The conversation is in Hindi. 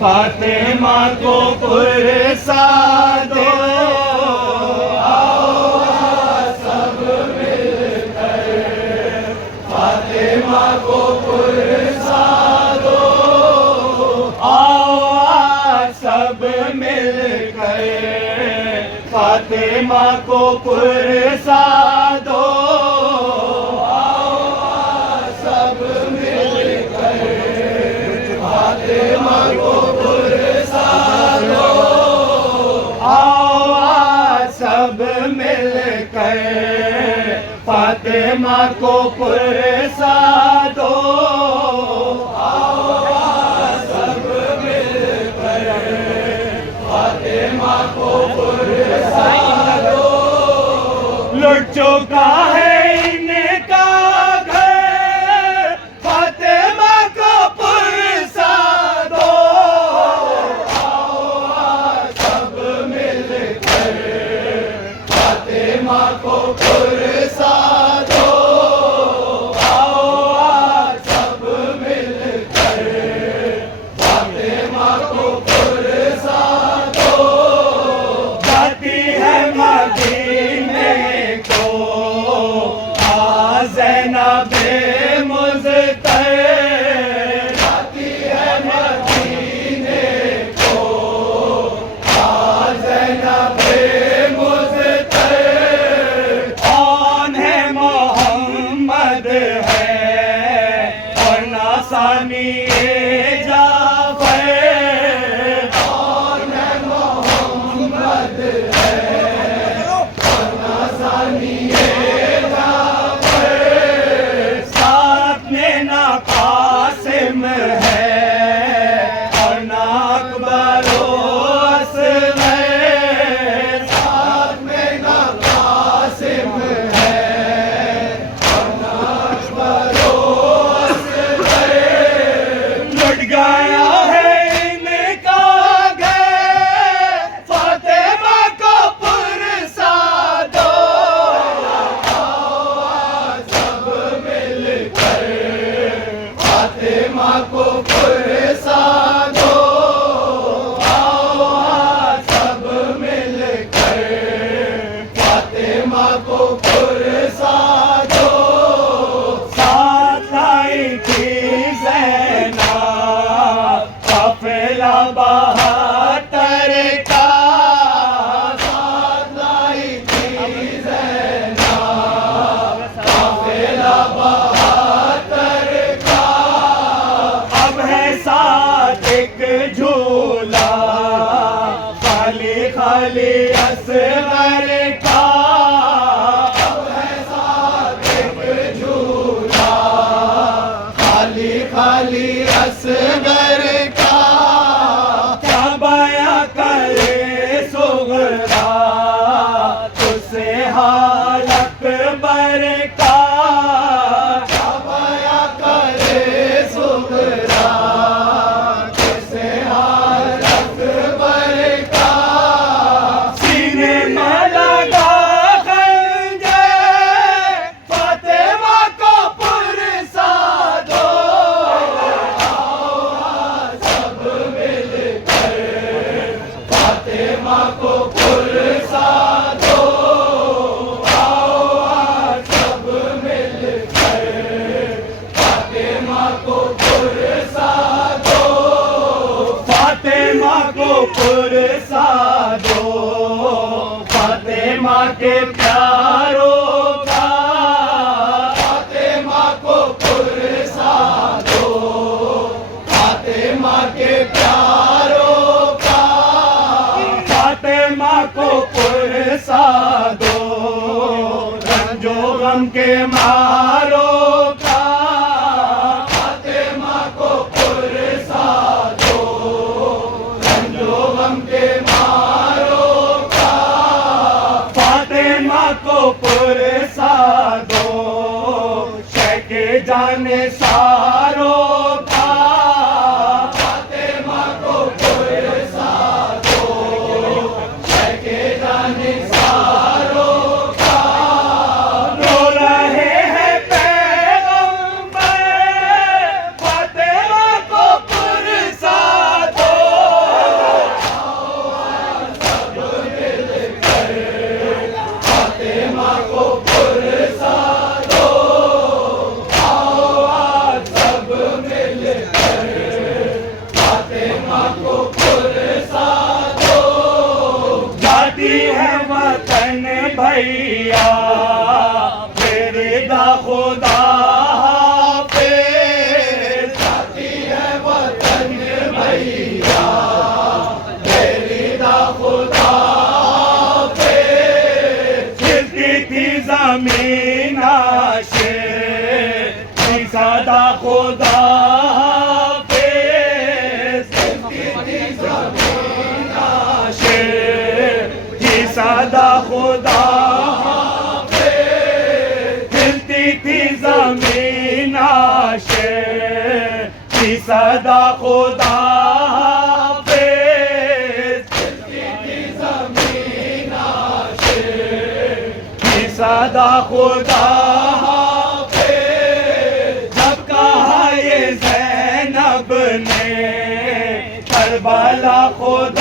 फातिमा को पुरसा दो, आओ सब मिलकर फातिमा को पुरसा दो, आओ सब मिलकर फातिमा को पुरसा दो, आओ सब मिलकर फातिमा को पुरसा दो, आओ सब मिलकर फातिमा को पुरसा दो, आओ सब मिलकर फातिमा को पुरसा दो। लुट चुका है इनका घर, फातिमा को पुरसा दो, आओ सब मिलकर फातिमा को पुरसा दो, आओ सब मिलकर फातिमा को पुरसा दो। जाती है मदीने को ज़ैनबे मुज़्तहर, जाती है मदीने को ज़ैनबे मुज़्तहर। कौन है मोहम्मद है और नासानी जाफर, कौन है मोहम्मद है और नासानी ना कासिम है और ना अकबर असगर, साथ में ना कासिम है और ना अकबर असगर। लुट गया है इनका घर, फातिमा को पुरसा दो, आओ सब मिलकर फातिमा को पुरसा दो, आओ सब मिलकर फातिमा को पुरसा दो। साथ लाई थी ज़ैनब काफ़िला 72 का, साथ लाई थी ज़ैनब काफ़िला 72 का। अब है साथ एक झूला खाली खाली असगर का, अब है साथ एक झूला खाली खाली असगर का। क्या बया करे सुगरा तुझसे हाल अकबर का, क्या बया करे सुगरा तुझसे हाल अकबर का। सीने में लगा खंजर, फातिमा को पुरसा दो, आओ सब मिलकर फातिमा को पुरसा दो, आओ सब मिलकर फातिमा को पुरसा दो, फातिमा को पुरसा दो। फातिमा के प्यारों का, फातिमा को पुरसा दो, फातिमा के प्यारों का, फातिमा को पुरसा दो। रंजो गम के मारों का, फातिमा को पुरसा दो, रंजो गम के मारों का, फातिमा को पुरसा दो। शेखे जाने सारों का, फातिमा को पुरसा दो, शेखे जाने सारों का। रो रहे हैं पैगंबर, फातिमा को पुरसा दो, भैया मेरे दा खुदा हाफिज जाती है वतन भैया मेरी दा खुदा हाफिज खिलती थी ज़मीन आशे सादा खुदा सादा खुदा खिलती थी ज़मीन आशे की सादा खुदा खिलती थी ज़मीन आशे की सादा खुदा जब कहा ये ज़ैनब ने करबला खुदा